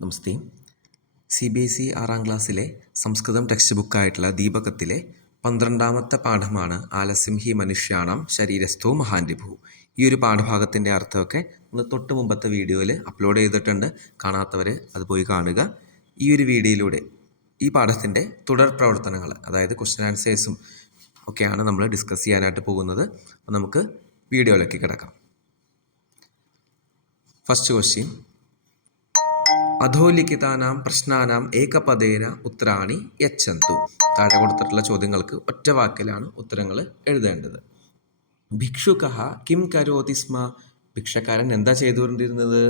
നമസ്തേ. CBSE 6ാം ക്ലാസ്സിലെ സംസ്കൃതം text ബുക്കായിട്ടുള്ള ദീപകത്തിലെ 12ാമത്തെ പാഠമാണ് ആലസ്യം he മനുഷ്യാണം ശരീരസ്ഥോ മഹാൻ രിപു. ഈ ഒരു പാഠഭാഗത്തിൻ്റെ അർത്ഥമൊക്കെ ഒന്ന് തൊട്ട് മുമ്പത്തെ വീഡിയോയിൽ അപ്ലോഡ് ചെയ്തിട്ടുണ്ട്. കാണാത്തവർ അത് പോയി കാണുക. ഈ ഒരു വീഡിയോയിലൂടെ ഈ പാഠത്തിൻ്റെ തുടർ പ്രവർത്തനങ്ങൾ, അതായത് ക്വസ്റ്റ്യൻ ആൻസേഴ്സും ഒക്കെയാണ് നമ്മൾ ഡിസ്കസ് ചെയ്യാനായിട്ട് പോകുന്നത്. അപ്പോൾ നമുക്ക് വീഡിയോയിലേക്ക് കിടക്കാം. ഫസ്റ്റ് ക്വസ്റ്റ്യൻ: അധോലിഖിതാനാം പ്രശ്നാനാം ഏകപദേന ഉത്തരാണി യച്ഛന്തു. താഴെ കൊടുത്തിട്ടുള്ള ചോദ്യങ്ങൾക്ക് ഒറ്റ വാക്കിലാണ് ഉത്തരങ്ങൾ എഴുതേണ്ടത്. ഭിക്ഷുകഃ കിം കരോതി സ്മ. ഭിക്ഷക്കാരൻ എന്താ ചെയ്തുകൊണ്ടിരുന്നത്?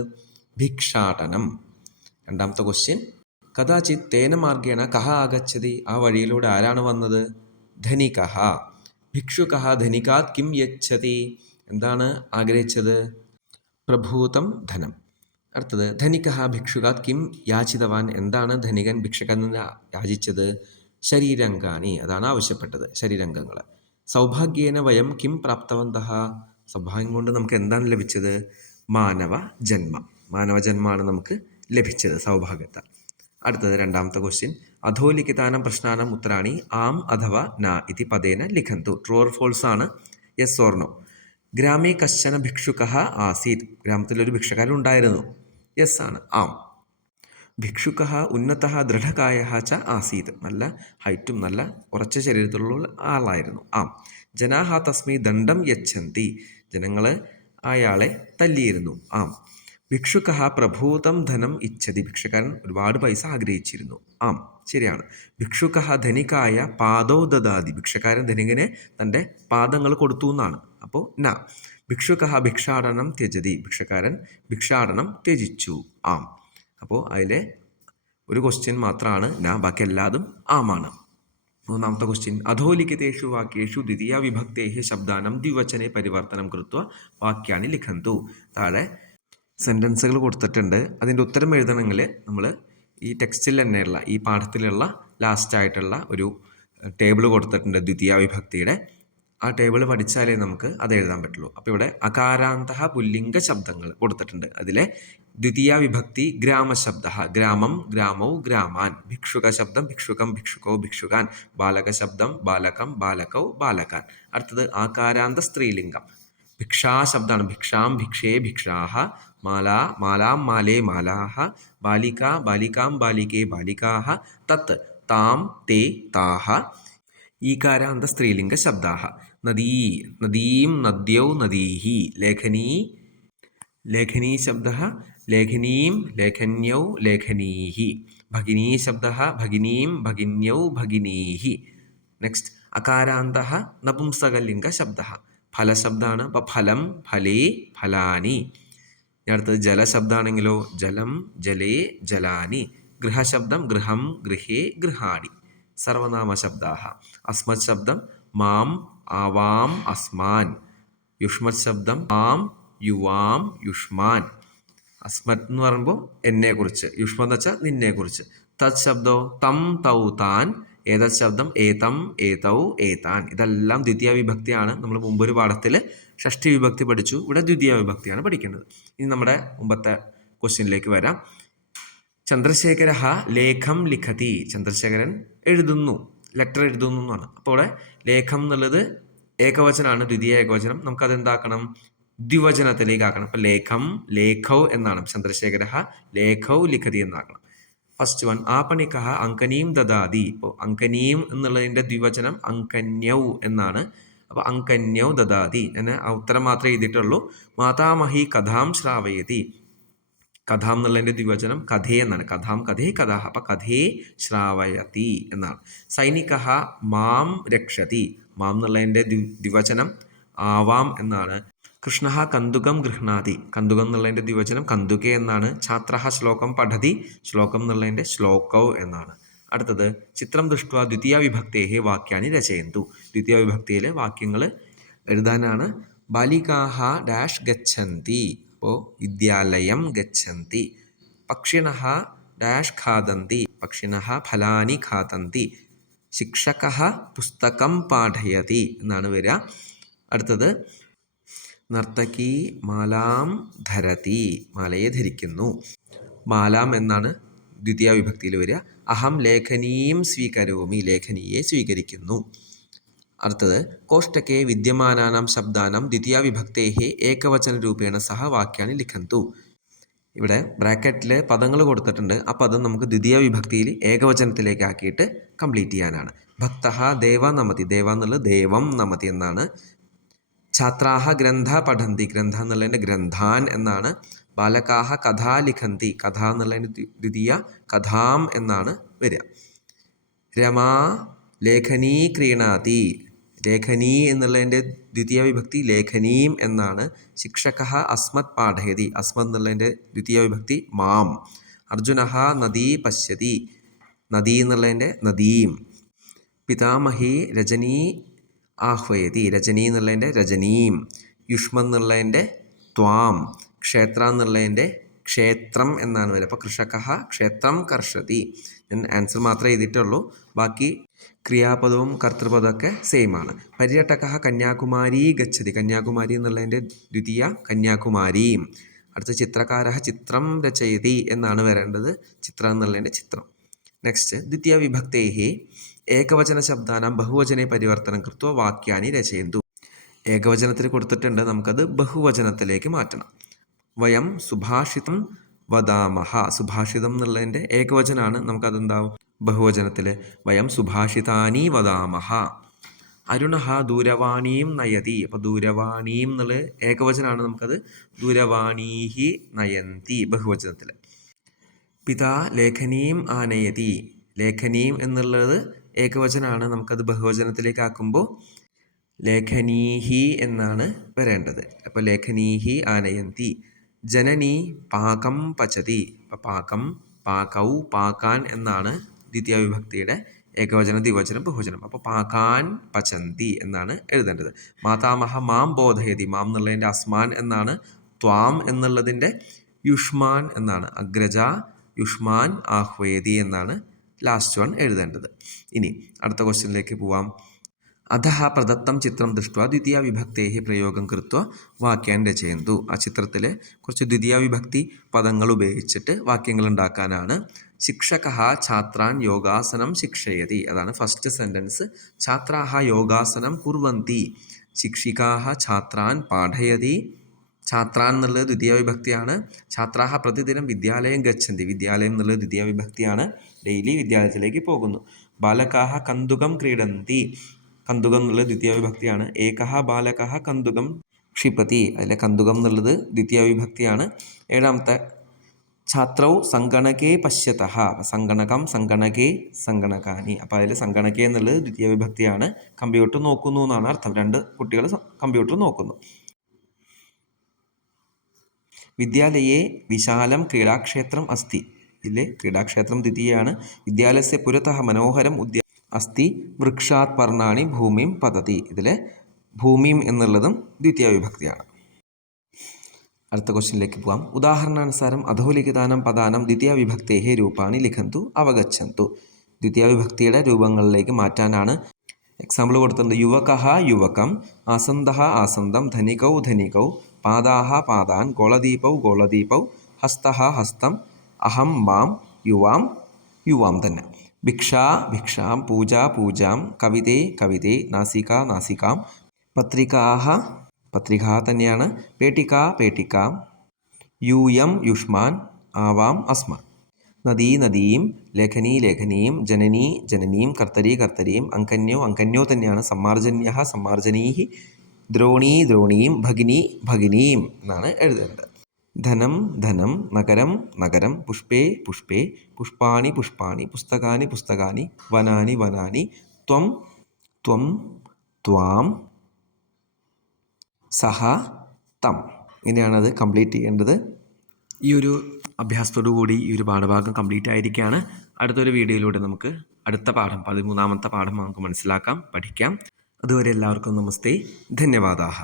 ഭിക്ഷാടനം. രണ്ടാമത്തെ ക്വസ്റ്റ്യൻ: കഥാചിത് തേന മാർഗേണ കഹ ആഗച്ഛതി. ആ വഴിയിലൂടെ ആരാണ് വന്നത്? ധനികഃ. ഭിക്ഷുകഃ ധനികാത് കിം യച്ഛതി. എന്താണ് ആഗ്രഹിച്ചത്? പ്രഭൂതം ധനം. അടുത്തത്: ധനികഃ ഭിക്ഷുകാത് കിം യാചിതവാൻ. എന്താണ് ധനികൻ ഭിക്ഷകൻ നിന്ന് യാചിച്ചത്? ശരീരംഗാനി. അതാണ് ആവശ്യപ്പെട്ടത്, ശരീരംഗങ്ങൾ. സൗഭാഗ്യേന വയം കിം പ്രാപ്തവന്തഃ. സൗഭാഗ്യം കൊണ്ട് നമുക്ക് എന്താണ് ലഭിച്ചത്? മാനവ ജന്മം. മാനവജന്മമാണ് നമുക്ക് ലഭിച്ചത് സൗഭാഗ്യത്താൽ. അടുത്തത് രണ്ടാമത്തെ ക്വസ്റ്റ്യൻ: അധോലിഖിതാനം പ്രശ്നാനം ഉത്തരാണി ആം അഥവാ ന ഇതി പദേന ലിഖന്തു. ട്രൂ ഓർ ഫോൾസ് ആണ്, യെസ് ഓർ നോ. ഗ്രാമേ കശ്ചന ഭിക്ഷുകഃ ആസീത്. ഗ്രാമത്തിലൊരു ഭിക്ഷക്കാരൻ ഉണ്ടായിരുന്നു. യെസ് ആണ്, ആം. ഭിക്ഷുകഃ ഉന്നതഃ ദൃഢകായഃ ച ആസീത്. നല്ല ഹൈറ്റും നല്ല ഉറച്ച ശരീരത്തിലുള്ള ആളായിരുന്നു, ആം. ജനാഹ തസ്മൈ ദണ്ഡം യച്ഛന്തി. ജനങ്ങൾ അയാളെ തല്ലിയിരുന്നു, ആം. ഭിക്ഷുകഃ പ്രഭൂതം ധനം ഇച്ഛതി. ഭിക്ഷക്കാരൻ ഒരുപാട് പൈസ ആഗ്രഹിച്ചിരുന്നു, ആം. ശരിയാണ്. ഭിക്ഷുകഃ ധനികായ പാദോ ദദാതി. ഭിക്ഷക്കാരൻ ധനികനെ തൻ്റെ പാദങ്ങൾ കൊടുത്തു എന്നാണ്, അപ്പോൾ ന. ഭിക്ഷുകഃ ഭിക്ഷാടനം ത്യജതി. ഭിക്ഷക്കാരൻ ഭിക്ഷാടനം ത്യജിച്ചു, ആം. അപ്പോൾ അതിലെ ഒരു ക്വസ്റ്റ്യൻ മാത്രമാണ് ന, ബാക്കി എല്ലാതും ആമാണ്. മൂന്നാമത്തെ ക്വസ്റ്റ്യൻ: അധോലിഖിതേഷു വാക്യേഷു ദ്വിതീയ വിഭക്തേഹ ശബ്ദാനം ദ്വിവചനെ പരിവർത്തനം കൃത്വ വാക്യാനി ലിഖന്തു. താഴെ സെൻറ്റൻസുകൾ കൊടുത്തിട്ടുണ്ട്. അതിൻ്റെ ഉത്തരം എഴുതണമെങ്കിൽ നമ്മൾ ഈ ടെക്സ്റ്റിൽ തന്നെയുള്ള ഈ പാഠത്തിലുള്ള ലാസ്റ്റായിട്ടുള്ള ഒരു ടേബിൾ കൊടുത്തിട്ടുണ്ട് ദ്വിതീയ വിഭക്തിയുടെ. ആ ടേബിൾ പഠിച്ചാലേ നമുക്ക് അത് എഴുതാൻ പറ്റുള്ളൂ. അപ്പോൾ ഇവിടെ അകാരാന്തഃ പുല്ലിംഗ ശബ്ദങ്ങൾ കൊടുത്തിട്ടുണ്ട്. അതിലെ ദ്വിതീയ വിഭക്തി ഗ്രാമശബ്ദ, ഗ്രാമം ഗ്രാമൗ ഗ്രാമാൻ. ഭിക്ഷുക ശബ്ദം ഭിക്ഷുകം ഭിക്ഷുകോ ഭിക്ഷുകാൻ. ബാലക ശബ്ദം ബാലകം ബാലകൗ ബാലകാൻ. അടുത്തത് ആകാരാന്ത സ്ത്രീലിംഗം. ഭിക്ഷാ ശബ്ദമാണ്, ഭിക്ഷാം ഭിക്ഷേ ഭിക്ഷാഹ. മാല മാലാം മാലേ മാലാഹ. ബാലിക ബാലികാം ബാലികേ ബാലികാഹ. തത്ത് താം തേ താഹ. ഈകാരാന്ത സ്ത്രീലിംഗ ശബ്ദാഹ. നദീ നദീം നദ്യൗ നദീഹി. ലേഖനീ ലേഖനീ ശബ്ദഃ ലേഖനീം ലേഖന്യൗ ലേഖനീഹി. ഭഗിനീ ശബ്ദഃ ഭഗിനീം ഭഗിന്യൗ ഭഗിനീഹി. നെക്സ്റ്റ് അകാരാന്തഃ നപുംസകലിംഗ ശബ്ദഃ. ഫലശബ്ദമാണ്, അപ്പോൾ ഫലം ഫലേ ഫലാനി. അടുത്തത് ജലശബ്ദമാണെങ്കിലോ ജലം ജലേ ജലാനി. ഗൃഹശബ്ദം ഗൃഹം ഗൃഹേ ഗൃഹാണി. സർവനാമശബ്ദാഹ. അസ്മത് ശബ്ദം മാം ആവാം അസ്മാൻ. യുഷ്മത് ശബ്ദം ആം യുവാം യുഷ്മാൻ. അസ്മത് എന്ന് പറയുമ്പോൾ എന്നെക്കുറിച്ച്, യുഷ്മത് എന്ന് വെച്ചാൽ നിന്നെക്കുറിച്ച്. തത് ശബ്ദോ തം തൗ താൻ. ഏതത് ശബ്ദം ഏതം ഏതൗ ഏതാൻ. ഇതെല്ലാം ദ്വിതീയ വിഭക്തിയാണ്. നമ്മൾ മുമ്പൊരു പാഠത്തിൽ ഷഷ്ടി വിഭക്തി പഠിച്ചു, ഇവിടെ ദ്വിതീയ വിഭക്തിയാണ് പഠിക്കേണ്ടത്. ഇനി നമ്മുടെ മുമ്പത്തെ ക്വസ്റ്റ്യനിലേക്ക് വരാം. ചന്ദ്രശേഖര ലേഖം ലിഖതി. ചന്ദ്രശേഖരൻ എഴുതുന്നു, ലെറ്റർ എഴുതുന്നു എന്നാണ്. അപ്പോൾ ഇവിടെ ലേഖം എന്നുള്ളത് ഏകവചനമാണ്, ദ്വിതീയ ഏകവചനം. നമുക്കതെന്താക്കണം? ദ്വിവചനത്തിലേക്ക് ആക്കണം. അപ്പോൾ ലേഖം ലേഖൗ എന്നാണ്. ചന്ദ്രശേഖര ലേഖൗ ലിഖതി എന്നാക്കണം. ഫസ്റ്റ് വൺ: ആപണികഃ അങ്കനീം ദദാതി. ഇപ്പോൾ അങ്കനീം എന്നുള്ളതിൻ്റെ ദ്വിവചനം അങ്കന്യൗ എന്നാണ്. അപ്പോൾ അങ്കന്യൗ ദദാതി. ഞാൻ ആ ഉത്തരം മാത്രമേ എഴുതിയിട്ടുള്ളൂ. മാതാമഹി കഥാം ശ്രാവയതി. കഥാം എന്നുള്ളതിൻ്റെ ദ്വിവചനം കഥേ എന്നാണ്. കഥാം കഥേ കഥാ. അപ്പം കഥേ ശ്രാവയതി എന്നാണ്. സൈനികഃ മാം രക്ഷതി. മാം എന്നുള്ളതിൻ്റെ ദ്വിവചനം ആവാം എന്നാണ്. കൃഷ്ണ കന്തുകം ഗൃഹ്ണാതി. കന്തുകം എന്നുള്ളതിൻ്റെ ദ്വിവചനം കന്തുകേ എന്നാണ്. ഛാത്രഃ ശ്ലോകം പഠതി. ശ്ലോകം എന്നുള്ളതിൻ്റെ ശ്ലോകൗ എന്നാണ്. അടുത്തത് ചിത്രം ദൃഷ്ട്വാ ദ്വിതീയ വിഭക്തേഹേ വാക്യാനി രചയന്തു. ദ്വിതീയ വിഭക്തിയിലെ വാക്യങ്ങൾ എഴുതാനാണ്. ബാലികാഹ ഡാഷ് ഗച്ഛന്തി. അപ്പോൾ വിദ്യാലയം ഗച്ഛന്തി. പക്ഷിണഃ ഡാഷ് ഖാദന്തി. പക്ഷിണഃ ഫലാനി ഖാദന്തി. ശിക്ഷകഃ പുസ്തകം പാഠയതി എന്നാണ് വരിക. അടുത്തത് നർത്തകി മാലാം ധരതി. മാലയെ ധരിക്കുന്നു. മാലാം എന്നാണ് ദ്വിതീയ വിഭക്തിയിൽ വരിക. അഹം ലേഖനീം സ്വീകരോമി, ലേഖനിയെ സ്വീകരിക്കുന്നു. അടുത്തത് കോഷ്ടക്കെ വിദ്യമാനാനാം ശബ്ദാനാം ദ്വിതീയ വിഭക്തേഹ ഏകവചന രൂപേണ സഹ വാക്യാനി ലിഖന്തു. ഇവിടെ ബ്രാക്കറ്റിൽ പദങ്ങൾ കൊടുത്തിട്ടുണ്ട്. ആ പദം നമുക്ക് ദ്വിതീയ വിഭക്തിയിൽ ഏകവചനത്തിലേക്ക് ആക്കിയിട്ട് കംപ്ലീറ്റ് ചെയ്യാനാണ്. ഭക്തഃ ദേവ നമതി, ദേവ എന്നുള്ളത് ദേവം നമതി എന്നാണ്. ഛാത്രാഹ ഗ്രന്ഥ പഠന്തി, ഗ്രന്ഥ എന്നുള്ളതിൻ്റെ ഗ്രന്ഥാൻ എന്നാണ്. ബാലകാഹ കഥാ ലിഖന്തി, കഥ എന്നുള്ളതിൻ്റെ ദ്വിതീയ കഥാം എന്നാണ് വരിക. രമാ ലേഖനീ ക്രീണാതി, ലേഖനീ എന്നുള്ളതിൻ്റെ ദ്വിതീയ വിഭക്തി ലേഖനീം എന്നാണ്. ശിക്ഷകഃ അസ്മത് പാഠയതി, അസ്മത് എന്നുള്ളതിൻ്റെ ദ്വിതീയ വിഭക്തി മാം. അർജുനഃ നദീ പശ്യതി, നദീ എന്നുള്ളതിൻ്റെ നദീം. പിതാമഹി രജനീ ആഹ്വയതി, രജനീ എന്നുള്ളതിൻ്റെ രജനീം. യുഷ്മ എന്നുള്ളതിൻ്റെ ത്വാം. ക്ഷേത്ര എന്നുള്ളതിൻ്റെ ക്ഷേത്രം എന്നാണ് വരിക. അപ്പോൾ കൃഷകഃ ക്ഷേത്രം കർഷതി. ഞാൻ ആൻസർ മാത്രമേ എഴുതിയിട്ടുള്ളൂ, ബാക്കി ക്രിയാപദവും കർത്തൃപദമൊക്കെ സെയിം ആണ്. പര്യടകഃ കന്യാകുമാരി ഗച്ഛതി, കന്യാകുമാരി എന്നുള്ളതിൻ്റെ ദ്വിതീയ കന്യാകുമാരി. അടുത്ത ചിത്രകാരഃ ചിത്രം രചയതി എന്നാണ് വരേണ്ടത്, ചിത്രം എന്നുള്ളതിൻ്റെ ചിത്രം. നെക്സ്റ്റ് ദ്വിതീയ വിഭക്തേഹ ഏകവചന ശബ്ദാനാം ബഹുവചനെ പരിവർത്തനം കൃത്വ വാക്യാനി രചയന്തു. ഏകവചനത്തിൽ കൊടുത്തിട്ടുണ്ട്, നമുക്കത് ബഹുവചനത്തിലേക്ക് മാറ്റണം. വയം സുഭാഷിതം വദാമഹ, സുഭാഷിതം എന്നുള്ളതിൻ്റെ ഏകവചനാണ്, നമുക്കതെന്താവും ബഹുവചനത്തിൽ. വയം സുഭാഷിതാനി വദാമഹ. അരുണഃ ദൂരവാണീം നയതി, അപ്പോൾ ദൂരവാണീം എന്നുള്ളത് ഏകവചനാണ്, നമുക്കത് ദൂരവാണീഹി നയന്തി ബഹുവചനത്തിൽ. പിതാ ലേഖനീം ആനയതി, ലേഖനീം എന്നുള്ളത് ഏകവചനാണ്, നമുക്കത് ബഹുവചനത്തിലേക്ക് ആക്കുമ്പോൾ ലേഖനീഹി എന്നാണ് വരേണ്ടത്. അപ്പോൾ ലേഖനീഹി ആനയന്തി. ജനനി പാകം പചതി, അപ്പോൾ പാകം പാകൗ പാകാൻ എന്നാണ് ദ്വിതീയ വിഭക്തിയുടെ ഏകവചനം ദ്വിവചനം ബഹുവചനം. അപ്പോൾ പാകാൻ പചന്തി എന്നാണ് എഴുതേണ്ടത്. മാതാമഹ മാം ബോധയതി, മാം എന്നുള്ളതിൻ്റെ അസ്മാൻ എന്നാണ്. ത്വാം എന്നുള്ളതിൻ്റെ യുഷ്മാൻ എന്നാണ്. അഗ്രജ യുഷ്മാൻ ആഹ്വയതി എന്നാണ് ലാസ്റ്റ് വൺ എഴുതേണ്ടത്. ഇനി അടുത്ത ക്വസ്റ്റ്യനിലേക്ക് പോവാം. അധഃ പ്രദത്തം ചിത്രം ദൃഷ്ട്വാ ദ്വിതീയ വിഭക്തേഹ പ്രയോഗം കൃത്വ വാക്യാൻ രചയന്തു. ആ ചിത്രത്തിൽ കുറച്ച് ദ്വിതീയ വിഭക്തി പദങ്ങൾ ഉപയോഗിച്ചിട്ട് വാക്യങ്ങൾ ഉണ്ടാക്കാനാണ്. ശിക്ഷകഃ ഛാത്രാൻ യോഗാസനം ശിക്ഷയതി, അതാണ് ഫസ്റ്റ് സെൻറ്റൻസ്. ഛാത്രാഹ യോഗാസനം കുർവന്തി, ശിക്ഷികാഹ ഛാത്രാൻ പാഠയതി. ഛാത്രാൻ എന്നുള്ളത് ദ്വിതീയ വിഭക്തിയാണ്. ഛാത്രാഹ പ്രതിദിനം വിദ്യാലയം ഗച്ഛന്തി, വിദ്യാലയം എന്നുള്ളത് ദ്വിതീയ വിഭക്തിയാണ്, ഡെയിലി വിദ്യാലയത്തിലേക്ക് പോകുന്നു. ബാലകാഹ കന്തുകം ക്രീഡന്തി, കന്തുകം എന്നുള്ളത് ദ്വിതീയ വിഭക്തിയാണ്. ഏകഃ ബാലകഃ കന്തുകം ക്ഷിപതി, അതിലെ കന്തുകം എന്നുള്ളത് ദ്വിതീയ വിഭക്തിയാണ്. ഏഴാമത്തെ ഛാത്രൗ സങ്കണകേ പശ്യതഃ, സങ്കണകം സങ്കണകേ സങ്കണകാനി, അപ്പോൾ അതിൽ സങ്കണകേ എന്നുള്ളത് ദ്വിതീയ വിഭക്തിയാണ്. കമ്പ്യൂട്ടർ നോക്കുന്നു എന്നാണ് അർത്ഥം, രണ്ട് കുട്ടികൾ കമ്പ്യൂട്ടർ നോക്കുന്നു. വിദ്യാലയെ വിശാലം ക്രീഡാക്ഷേത്രം അസ്തി, ഇതിലെ ക്രീഡാക്ഷേത്രം ദ്വിതീയമാണ്. വിദ്യാലയസ്യ പുരതഃ മനോഹരം അസ്തി വൃക്ഷാത് പർണാണി ഭൂമിം പതതി, ഇതിലെ ഭൂമിം എന്നുള്ളതും ദ്വിതീയ വിഭക്തിയാണ്. അടുത്ത ക്വസ്റ്റ്യനിലേക്ക് പോകാം. ഉദാഹരണാനുസാരം അധോലിഖിതാനം പദാനം ദ്വിതീയ വിഭക്തേഹ രൂപാണി ലിഖന്തു അവഗച്ഛന്തു. ദ്വിതീയ വിഭക്തിയുടെ രൂപങ്ങളിലേക്ക് മാറ്റാനാണ്. എക്സാമ്പിൾ കൊടുത്തിട്ടുണ്ട്. യുവകഃ യുവകം, ആസന്തഃ ആസന്തം, ധനികൗ ധനികൗ, പാദാഹ പാദാൻ, ഗോളദീപൗ ഗോളദീപൗ, ഹസ്തഃ ഹസ്തം, അഹം മാം, യുവാം യുവാം തന്നെ. ഭിക്ഷ ഭിക്ഷാം, പൂജ പൂജാം, കവിതേ കവിതേ, നാസിക നാസികാം, പത്രികാഹ പത്രിക തന്നെയാണ്. പേട്ടിക പേട്ടികാം, യൂയം യുഷ്മാൻ, ആവാം അസ്മാൻ. നദീ നദീം, ലേഖനീ ലേഖനീം, ജനനീ ജനനീം, കർത്തരീ കർത്തരീം, അങ്കന്യോ അങ്കന്യോ തന്നെയാണ്. സമ്മാർജന്യഃ സമ്മാർജനീഹി, ദ്രോണീ ദ്രോണീം, ഭഗിനി ഭഗിനീം എന്നാണ് എഴുതേണ്ടത്. ധനം ധനം, നഗരം നഗരം, പുഷ്പേ പുഷ്പേ, പുഷ്പാണി പുഷ്പാണി, പുസ്തകാനി പുസ്തകാനി, വനാനി വനാനി, ത്വം ത്വം ത്വാം, സഹ തം. ഇങ്ങനെയാണത് കംപ്ലീറ്റ് ചെയ്യേണ്ടത്. ഈ ഒരു അഭ്യാസത്തോടു കൂടി ഈ ഒരു പാഠഭാഗം കംപ്ലീറ്റ് ആയിരിക്കുകയാണ്. അടുത്തൊരു വീഡിയോയിലൂടെ നമുക്ക് അടുത്ത പാഠം 13ാമത്തെ പാഠം നമുക്ക് മനസ്സിലാക്കാം, പഠിക്കാം. അതുവരെ എല്ലാവർക്കും നമസ്തേ, ധന്യവാദാഹ.